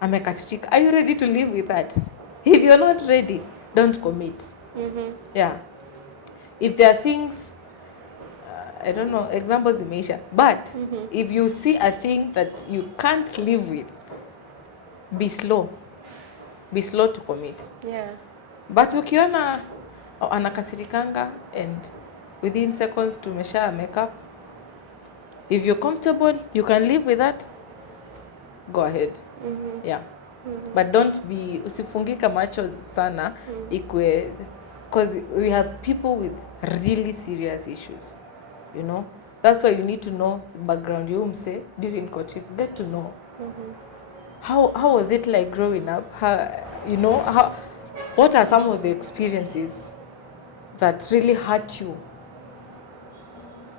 Amekasirika. Are you ready to live with that? If you're not ready, don't commit. Yeah. If there are things, I don't know, examples imeisha. But if you see a thing that you can't live with, be slow. Be slow to commit. Yeah. But ukiona anakasirikanga and within seconds tumesha make up, if you're comfortable, you can live with that, go ahead. Yeah. But don't be usifungika macho sana ikwe, because we have people with really serious issues, That's why you need to know the background. You say during courtship, get to know how was it like growing up. What are some of the experiences that really hurt you?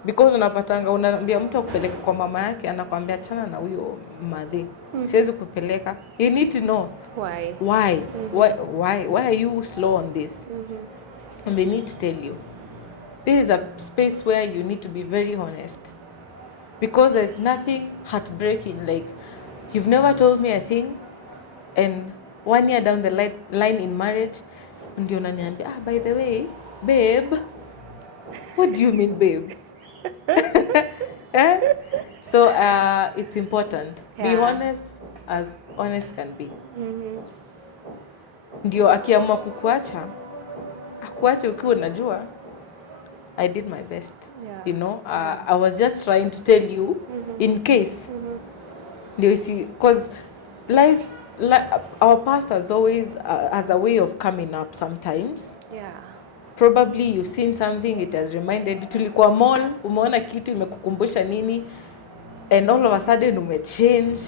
Because unapatanga unaambia mtu akupeleka kwa mama yake, anakuambia achana na huyo madhe. Siwezi kupeleka. You need to know why. Why are you slow on this? And they need to tell you. This is a space where you need to be very honest. Because there's nothing heartbreaking like you've never told me a thing, and 1 year down the line in marriage, ndio unaniambia, by the way, babe. What do you mean, babe? So it's important. Be honest as honest can be. Ndio akiamua kukuacha, akuache ukiwa unajua I did my best. I was just trying to tell you in case. You see, because life, our past has always has a way of coming up sometimes. Yeah. Probably you've seen something, it has reminded you. Tulikuwa mall, umeona kitu imekukumbusha nini, and all of a sudden umechange.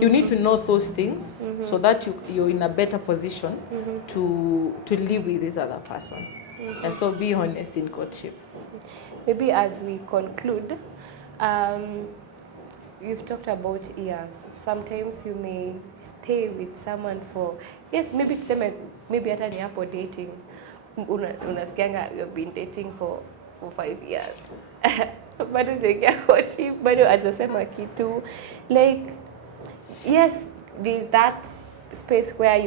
You need to know those things so that you're in a better position to live with this other person. And so be honest in courtship. Maybe as we conclude, you've talked about years. Sometimes you may stay with someone for, maybe hata ni hapo dating. Unasikianga you've been dating for 5 years. Bado hujaingia courtship, bado hajasema kitu. Like, yes, there's that space where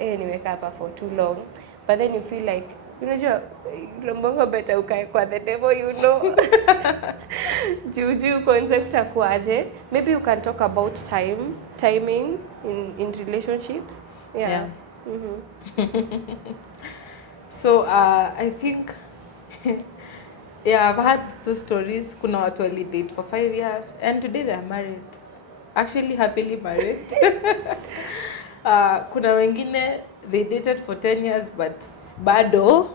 nimeka hapa for too long. But then you feel like, lombongo better ukae kwa the devil, Juju concept akuaje. Maybe you can talk about timing in relationships. Yeah. So I think I've had those stories. Kuna watu wali date for 5 years and today they are married. Actually happily married. Kuna wengine they dated for 10 years but bado,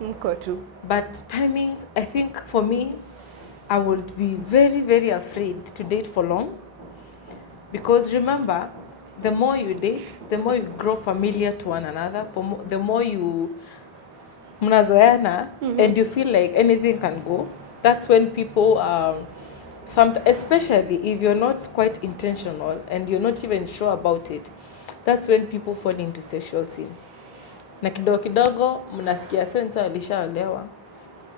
mko tu. But timings, I think for me, I would be very, very afraid to date for long Because remember, the more you date, the more you grow familiar to one another, the more you mnazoeana, and you feel like anything can go. That's when people especially if you're not quite intentional and you're not even sure about it, that's when people fall into sexual sin. Na kidogo kidogo mnasikia so and so alishaolewa,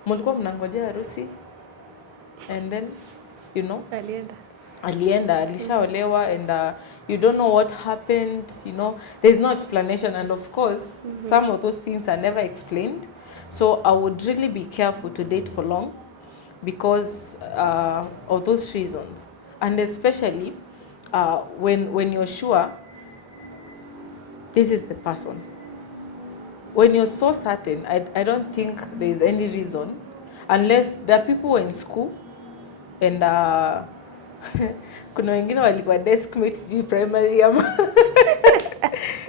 mlikuwa mnangojea harusi, and then you know alienda alishaolewa, and you don't know what happened, you know, there's no explanation, and of course some of those things are never explained. So I would really be careful to date for long because of those reasons, and especially when you're sure this is the person. When you're so certain, I don't think there's any reason, unless there are people who are in school and kuna wengine walikuwa desk mates du primary ama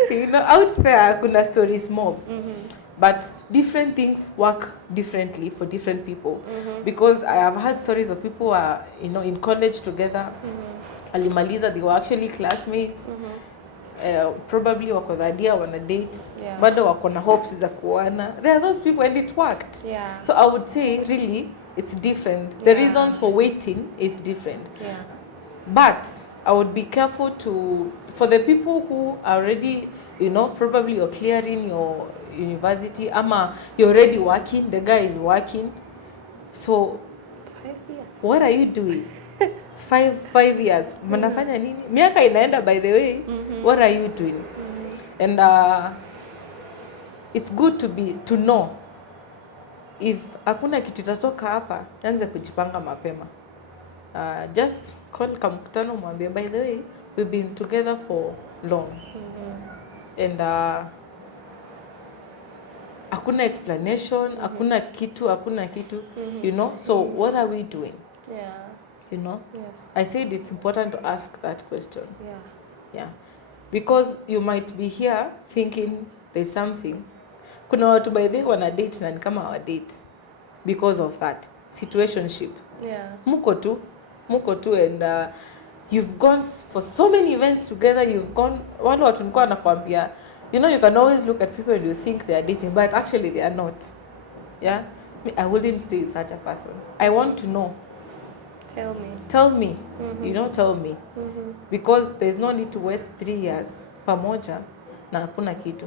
you know, out there kuna stories mob. But different things work differently for different people. Because I have heard stories of people who are, you know, in college together. Alimaliza, they were actually classmates. Probably wako dhadia wana date, bado wako na hopes za kuana. There are those people and it worked. So I would say really it's different. The reasons for waiting is different. But I would be careful for the people who are already, you know, probably you're clearing your university, ama you're already working, the guy is working. So 5 years. What are you doing? 5 years. Mnafanya nini? Miaka inaenda, by the way. What are you doing? And it's good to know if hakuna kitu itatoka hapa, anze kujipanga mapema. Just call kamkutano mwambie, by the way, we've been together for long. And hakuna explanation, hakuna kitu, you know. So what are we doing? You know? I said it's important to ask that question. Because you might be here thinking there's something. Kuna watu by the way wana date na ni kama hawa date because of that situationship. Muko tu and you've gone for so many events together, you've gone, wale watu nilikuwa anakuambia, you know, you can always look at people and you think they are dating, but actually they are not. I wouldn't stay with such a person. I want to know. Tell me. You know, tell me. Because there's no need to waste 3 years pamoja na hakuna kitu.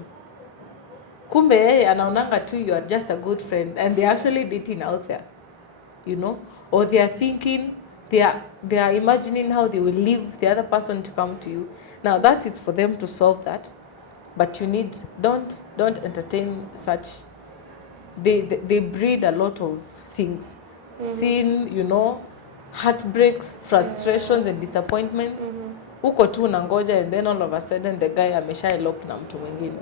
Kumbe yeye anaonanga tu you are just a good friend and they're actually dating out there. You know, or they are thinking, they are imagining how they will leave the other person to come to you. Now that is for them to solve that. But you don't entertain such. They breed a lot of things. Sin, you know, heartbreaks, frustrations and disappointments. Uko tu unangoja and then all of a sudden the guy amesha elope na mtu mwingine.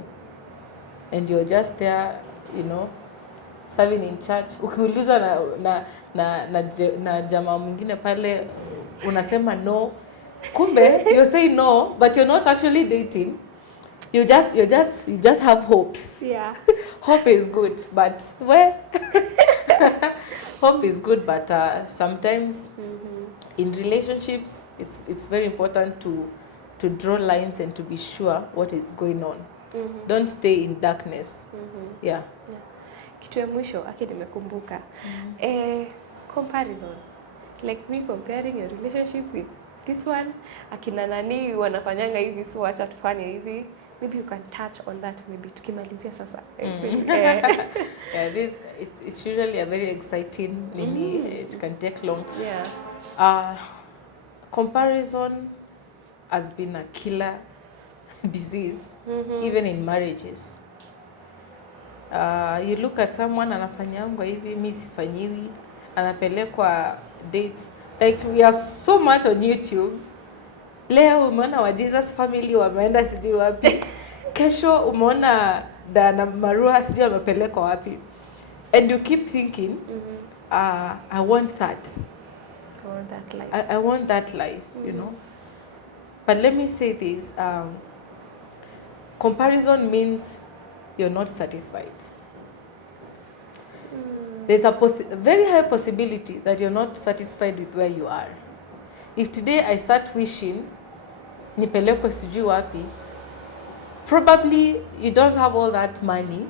And you're just there, you know, serving in church. Ukiuliza na jamaa mwingine pale unasema no. Kumbe you say no, but you're not actually dating. You just have hopes. Hope is good, but hope is good, but sometimes in relationships it's very important to draw lines and to be sure what is going on. Don't stay in darkness. Kitu ya mwisho nimekumbuka. Comparison. Like me comparing your relationship with this one, akina nani wanafanyanga hivi, so acha tufanye hivi. Maybe you can touch on that, maybe tukimalizia sasa. It's usually a very exciting it can take long. Comparison has been a killer disease, even in marriages. You look at someone anafanyangwa hivi, mimi sifanyiwi, anapelekwa date. Like we have so much on YouTube. Leo umeona wa Jesus family wameenda sijui wapi. Kesho umeona Dana Marua sijui amepelekwa wapi. And you keep thinking, I want that. I want that life, you know. But let me say this, comparison means you're not satisfied. There's a very high possibility that you're not satisfied with where you are. If today I start wishing nipelekwe sijui wapi, probably you don't have all that money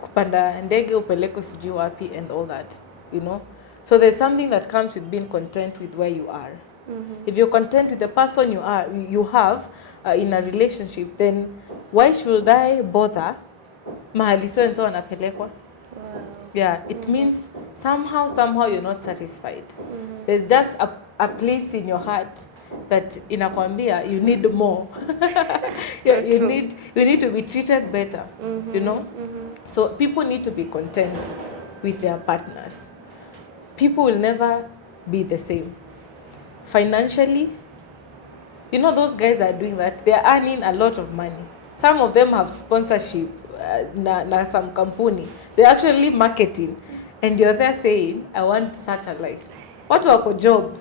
kupanda ndege upelekwe sijui wapi and all that, you know. So there's something that comes with being content with where you are. If you're content with the person you have in a relationship, then why should I bother mahali so and so anapelekwa? Yeah, it means somehow you're not satisfied. There's just a place in your heart that inakwambia you need more. you need to be treated better, you know. So people need to be content with their partners. People will never be the same. Financially, you know, those guys are doing that. They're earning a lot of money. Some of them have sponsorship na some company. They're actually marketing. And you're there saying, I want such a life. Watu wako job.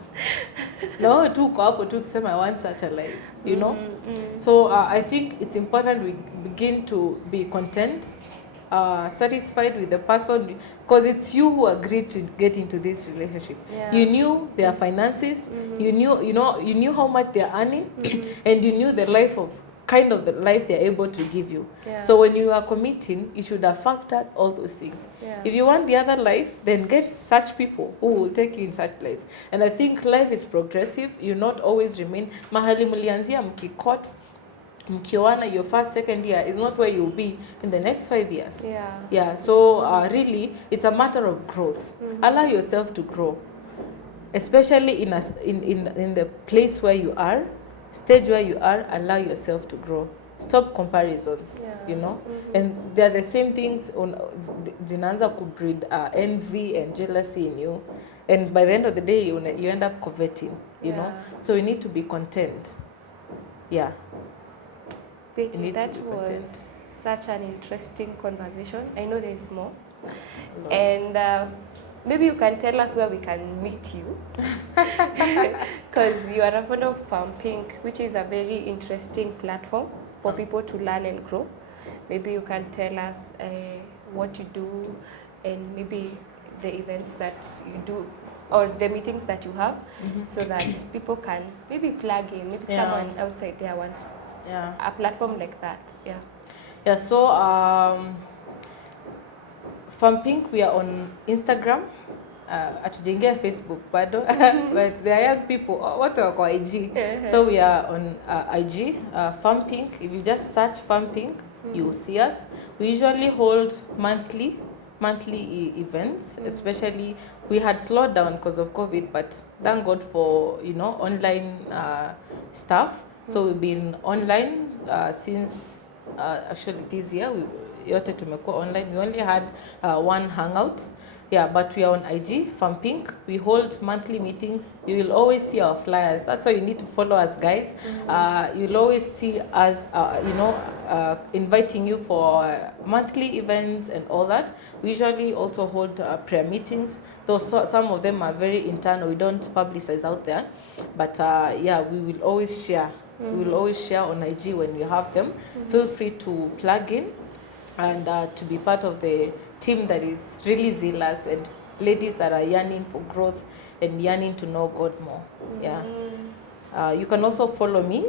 No, tu uko hapo tu kusema I want such a life, you know. So I think it's important we begin to be content, satisfied with the person, because it's you who agreed to get into this relationship. You knew their finances, you knew how much they're earning, and you knew the life they're able to give you. So when you are committing, you should have factored all those things. If you want the other life, then get such people who will take you in such lives. And I think life is progressive. You not always remain mahali mulianzia mkikot mkioana your first second year is not where you'll be in the next 5 years. So really it's a matter of growth. Allow yourself to grow, especially in the place where you are, stage where you are. Allow yourself to grow. Stop comparisons, you know. And they're the same things zinaanza to breed envy and jealousy in you, and by the end of the day you end up coveting, you know. So you need to be content. Betty, that was such an interesting conversation. I know there's more. And maybe you can tell us where we can meet you. Because you are a fan of Farm Pink, which is a very interesting platform for people to learn and grow. Maybe you can tell us what you do and maybe the events that you do or the meetings that you have, so that people can maybe plug in. Maybe someone outside there wants a platform like that. So Farm Pink, we are on Instagram, hatujaingia Facebook bado, but there are young people watu wako IG. So we are on IG, Farm Pink. If you just search Farm Pink, you will see us. We usually hold monthly events, especially we had slowed down because of COVID, but thank God for, you know, online stuff. So we've been online since actually this year. Yote tumekuwa online. We only had one hangout, but we are on IG, Farm Pink. We hold monthly meetings. You will always see our flyers. That's why you need to follow us, guys. You'll always see us, inviting you for monthly events and all that. We usually also hold prayer meetings, though some of them are very internal. We don't publicize out there, but we will always share. We will always share on IG when we have them. Feel free to plug in and to be part of the team that is really zealous and ladies that are yearning for growth and yearning to know God more. You can also follow me,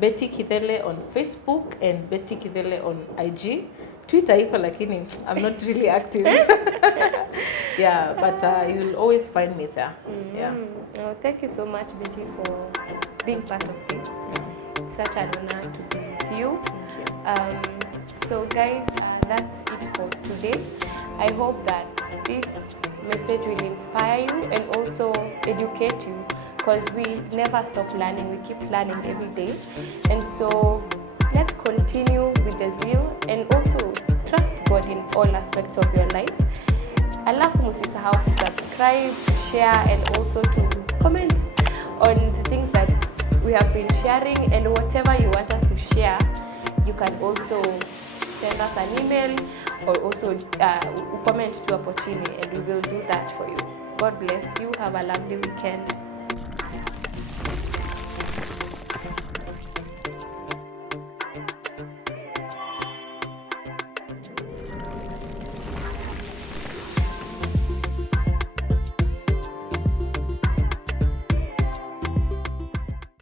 Betty Kidele on Facebook and Betty Kidele on IG. Twitter iko lakini I'm not really active. But you'll always find me there. Thank you so much, Betty, for being part of this. Such an honor to be with you. So guys, that's it for today. I hope that this message will inspire you and also educate you, because we never stop learning. We keep learning every day. And so let's continue with the zeal and also trust God in all aspects of your life. Alafu musisahau to subscribe, share, and also to comment on the things that we have been sharing, and whatever you want us to share, you can also send us an email or also comment to Apochini, and we will do that for you. God bless you. Have a lovely weekend.